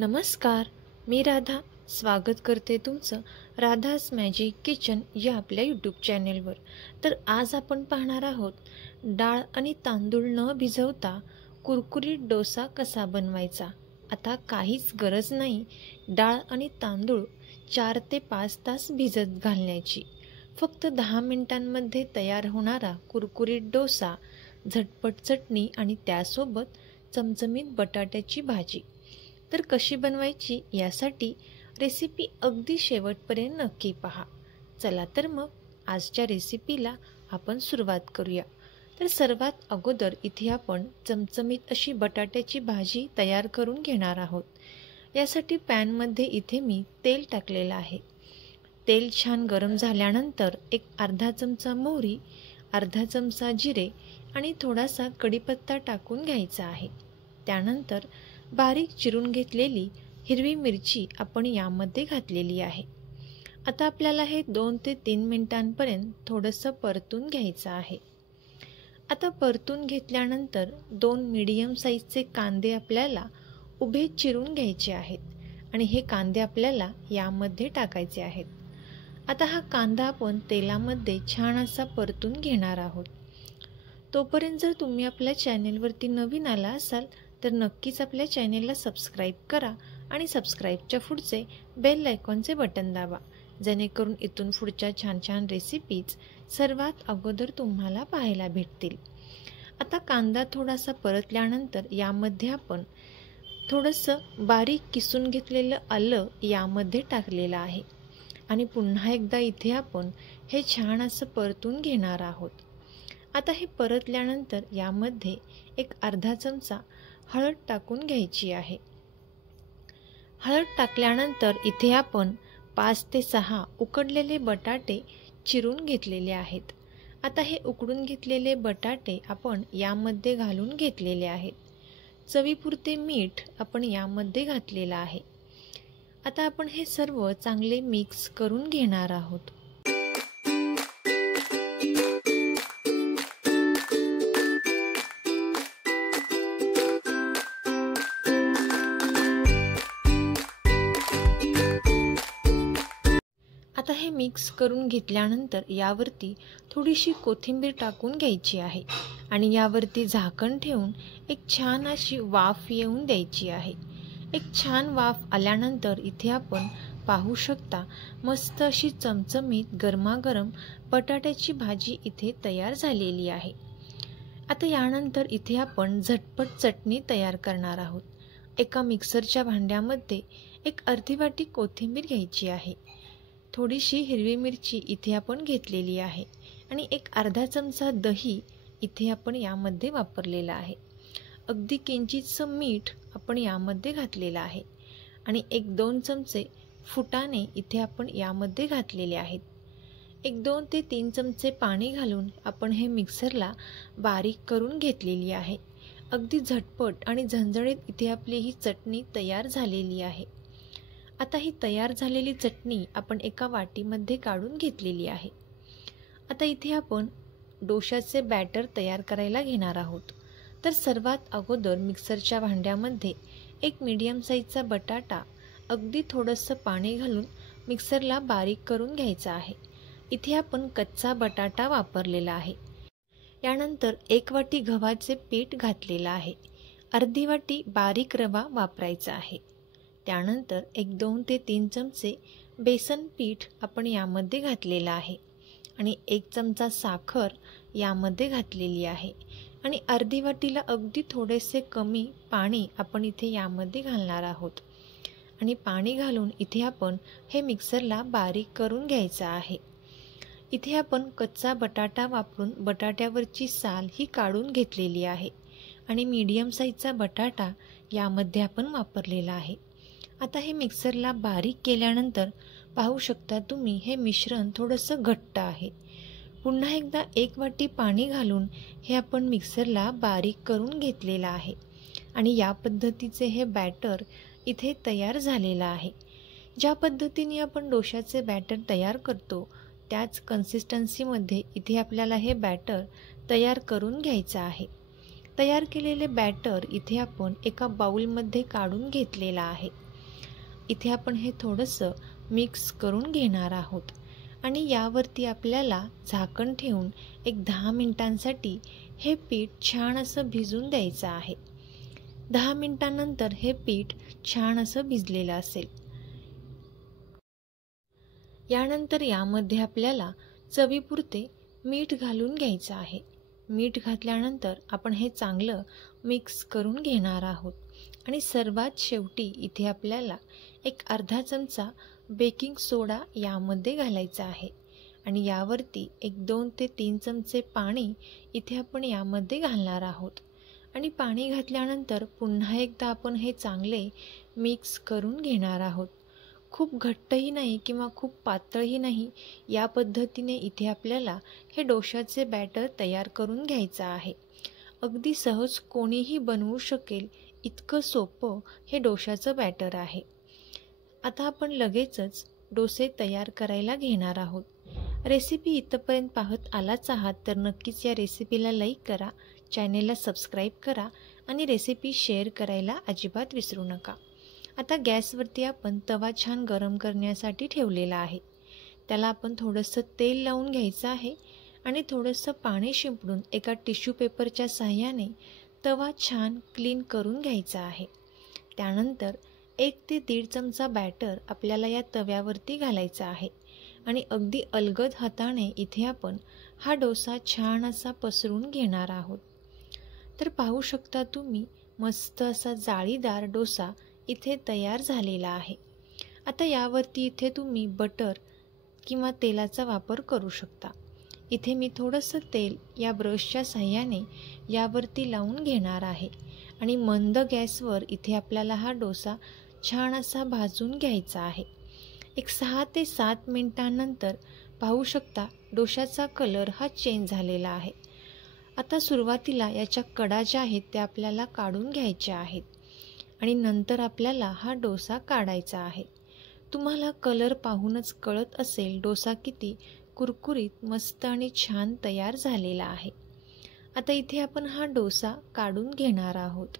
नमस्कार, मी राधा स्वागत करते तुमचं राधास मॅजिक किचन या आपल्या यूट्यूब चॅनेलवर। तर आज आपण पाहणार आहोत डाळ आणि तांदूळ न भिजवता कुरकुरीत डोसा कसा बनवायचा। आता काहीच गरज नाही डाळ आणि तांदूळ 4 ते 5 तास भिजत घालण्याची। फक्त 10 मिनिटांमध्ये तयार होणारा कुरकुरीत डोसा, झटपट चटणी आणि त्यासोबत चमचमीत बटाट्याची भाजी। तर कशी बनवायची यासाठी रेसिपी अगदी शेवटपर्यंत नक्की पहा। चला तर मग आजच्या रेसिपीला आपण सुरुवात करूया। तर सर्वात अगोदर इथे आपण चमचमीत अशी बटाट्याची भाजी तयार करून घेणार आहोत। यासाठी पॅनमध्ये इथे मी तेल टाकलेलं आहे। तेल छान गरम झाल्यानंतर एक अर्धा चमचा मोहरी, अर्धा चमचा जिरे आणि थोडासा कढीपत्ता टाकून घ्यायचा आहे। त्यानंतर बारीक चिरून घेतलेली हिरवी मिरची आपण यामध्ये घातलेली आहे। आता आपल्याला हे 2 ते 3 मिनिटांपर्यंत थोडंसं परतून घ्यायचं आहे। आता परतून घेतल्यानंतर 2 मीडियम साईजचे कांदे आपल्याला उभे चिरून घ्यायचे आहेत आणि हे कांदे आपल्याला यामध्ये टाकायचे आहेत। आता हा कांदा आपण तेलामध्ये छान असा परतून घेणार आहोत। तोपर्यंत जर तुम्ही आपल्या चॅनेलवरती नवीन आला असाल तर नक्कीच आपल्या चॅनेलला सबस्क्राईब करा आणि सबस्क्राईबच्या पुढचे बेल आयकॉनचे बटन दाबा, जेणेकरून इथून पुढच्या छान छान रेसिपीज सर्वात अगोदर तुम्हाला पाहायला भेटतील। आता कांदा थोडासा परतल्यानंतर यामध्ये आपण थोडंसं बारीक किसून घेतलेलं आलं यामध्ये टाकलेलं आहे आणि पुन्हा एकदा इथे आपण हे छान असं परतून घेणार आहोत। आता हे परतल्यानंतर यामध्ये एक अर्धा चमचा हळद टाकून घ्यायची आहे। हळद टाकल्यानंतर इथे आपण 5 ते 6 उकडलेले बटाटे चिरून घेतलेले आहेत। आता हे उकडून घेतलेले बटाटे आपण यामध्ये घालून घेतलेले आहेत। चवीपुरते मीठ आपण यामध्ये घातलेलं आहे। आता आपण हे सर्व चांगले मिक्स करून घेणार आहोत। आता हे मिक्स करून घेतल्यानंतर यावरती थोडीशी कोथिंबीर टाकून घ्यायची आहे आणि यावरती झाकण ठेवून एक छान अशी वाफ येऊन द्यायची आहे। एक छान वाफ आल्यानंतर इथे आपण पाहू शकता मस्त अशी चमचमीत गरमागरम बटाट्याची भाजी इथे तयार झालेली आहे। आता यानंतर इथे आपण झटपट चटणी तयार करणार आहोत। एका मिक्सरच्या भांड्यामध्ये एक अर्धी वाटी कोथिंबीर घ्यायची आहे, थोडीशी हिरवी मिरची इथे आपण घेतलेली आहे आणि एक अर्धा चमचा दही इथे आपण यामध्ये वापरलेला आहे। अगदी किंचितसं मीठ आपण यामध्ये घातलेलं आहे आणि 1-2 चमचे फुटाणे इथे आपण यामध्ये घातलेले आहेत। 1-2 ते 3 चमचे पाणी घालून आपण हे मिक्सरला बारीक करून घेतलेली आहे। अगदी झटपट आणि झणझणीत इथे आपली ही चटणी तयार झालेली आहे। आता ही तयार झालेली चटणी आपण एका वाटीमध्ये काढून घेतलेली आहे। आता इथे आपण डोशाचे बॅटर तयार करायला घेणार आहोत। तर सर्वात अगोदर मिक्सरच्या भांड्यामध्ये एक मीडियम साईजचा बटाटा अगदी थोडंसं पाणी घालून मिक्सरला बारीक करून घ्यायचा आहे। इथे आपण कच्चा बटाटा वापरलेला आहे। यानंतर 1 वाटी गव्हाचे पीठ घातलेलं आहे, अर्धी वाटी बारीक रवा वापरायचा आहे। त्यानंतर 1-2 ते 3 चमचे बेसन पीठ आपण यामध्ये घातलेलं आहे आणि 1 चमचा साखर यामध्ये घातलेली आहे आणि अर्धी वाटीला अगदी थोडेसे कमी पाणी आपण इथे यामध्ये घालणार आहोत आणि पाणी घालून इथे आपण हे मिक्सरला बारीक करून घ्यायचं आहे। इथे आपण कच्चा बटाटा वापरून बटाट्यावरची साल ही काढून घेतलेली आहे आणि मीडियम साईजचा बटाटा यामध्ये आपण वापरलेला आहे। आता हे मिक्सरला बारीक केल्यानंतर पाहू शकता तुम्ही हे मिश्रण थोडंसं घट्ट आहे। पुन्हा एकदा 1 वाटी पाणी घालून हे आपण मिक्सरला बारीक करून घेतलेलं आहे आणि या पद्धतीचे हे बॅटर इथे तयार झालेलं आहे। ज्या पद्धतीने आपण डोशाचे बॅटर तयार करतो त्याच कन्सिस्टन्सीमध्ये इथे आपल्याला हे बॅटर तयार करून घ्यायचं आहे। तयार केलेले बॅटर इथे आपण एका बाउलमध्ये काढून घेतलेला आहे इथे आपण हे थोडंसं मिक्स करून घेणार आहोत आणि यावरती आपल्याला झाकण ठेवून एक 10 मिनिटांसाठी हे पीठ छान असं भिजून द्यायचं आहे. 10 मिनिटांनंतर हे पीठ छान असं भिजलेलं असेल. यानंतर यामध्ये आपल्याला चवीपुरते मीठ घालून घ्यायचं आहे. मीठ घातल्यानंतर आपण हे चांगलं मिक्स करून घेणार आहोत आणि सर्वात शेवटी इथे आपल्याला एक अर्धा चमचा बेकिंग सोडा यामध्ये घालायचा आहे आणि यावरती एक 2 ते 3 चमचे पाणी इथे आपण यामध्ये घालणार आहोत आणि पाणी घातल्यानंतर पुन्हा एकदा आपण हे चांगले मिक्स करून घेणार आहोत. खूप घट्टही नाही किंवा खूप पातळही नाही, या पद्धतीने इथे आपल्याला हे डोशाचे बॅटर तयार करून घ्यायचं आहे. अगदी सहज कोणीही बनवू शकेल इतकं सोपं हे डोशाचं बॅटर आहे. आता आपण लगेचच डोसे तयार करायला घेणार आहोत. रेसिपी इथपर्यंत पाहत आलाच आहात तर नक्कीच या रेसिपीला लाईक करा, चॅनेलला सबस्क्राईब करा आणि रेसिपी शेअर करायला अजिबात विसरू नका. आता गॅसवरती आपण तवा छान गरम करण्यासाठी ठेवलेला आहे. त्याला आपण थोडंसं तेल लावून घ्यायचं आहे आणि थोडंसं पाणी शिंपडून एका टिश्यू पेपरच्या साहाय्याने तवा छान क्लीन करून घ्यायचा आहे. त्यानंतर 1 ते 1.5 चमचा बॅटर आपल्याला या तव्यावरती घालायचा आहे आणि अगदी अलगद हाताने इथे आपण हा डोसा छान असा पसरून घेणार आहोत. तर पाहू शकता तुम्ही मस्त असा जाळीदार डोसा इथे तयार झालेला आहे. आता यावरती इथे तुम्ही बटर किंवा तेलाचा वापर करू शकता. इथे मी थोडंसं तेल या ब्रशच्या साहाय्याने यावरती लावून घेणार आहे आणि मंद गॅसवर इथे आपल्याला हा डोसा छान असा भाजून घ्यायचा आहे. एक 6 ते 7 मिनिटांनंतर पाहू शकता डोशाचा कलर हा चेंज झालेला आहे. आता सुरुवातीला याच्या कडा ज्या आहेत त्या आपल्याला काढून घ्यायच्या आहेत आणि नंतर आपल्याला हा डोसा काढायचा आहे. तुम्हाला कलर पाहूनच कळत असेल डोसा किती कुरकुरीत मस्त आणि छान तयार झालेला आहे. आता इथे आपण हा डोसा काढून घेणार आहोत.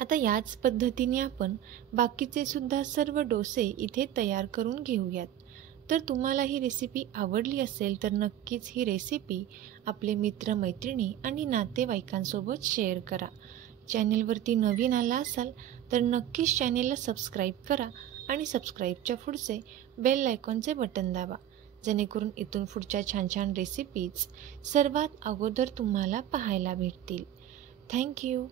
आता याच पद्धतीने आपण बाकीचे सुद्धा सर्व डोसे इथे तयार करून घेऊयात. तर तुम्हाला ही रेसिपी आवडली असेल तर नक्कीच ही रेसिपी आपले मित्रमैत्रिणी आणि नातेवाईकांसोबत शेअर करा. चॅनेलवरती नवीन आला असाल तर नक्कीच चॅनेलला सबस्क्राईब करा आणि सबस्क्राईबच्या पुढचे बेल आयकॉनचे बटन दाबा, जेणेकरून इथून पुढच्या छान छान रेसिपीज सर्वात अगोदर तुम्हाला पाहायला भेटतील. थँक्यू.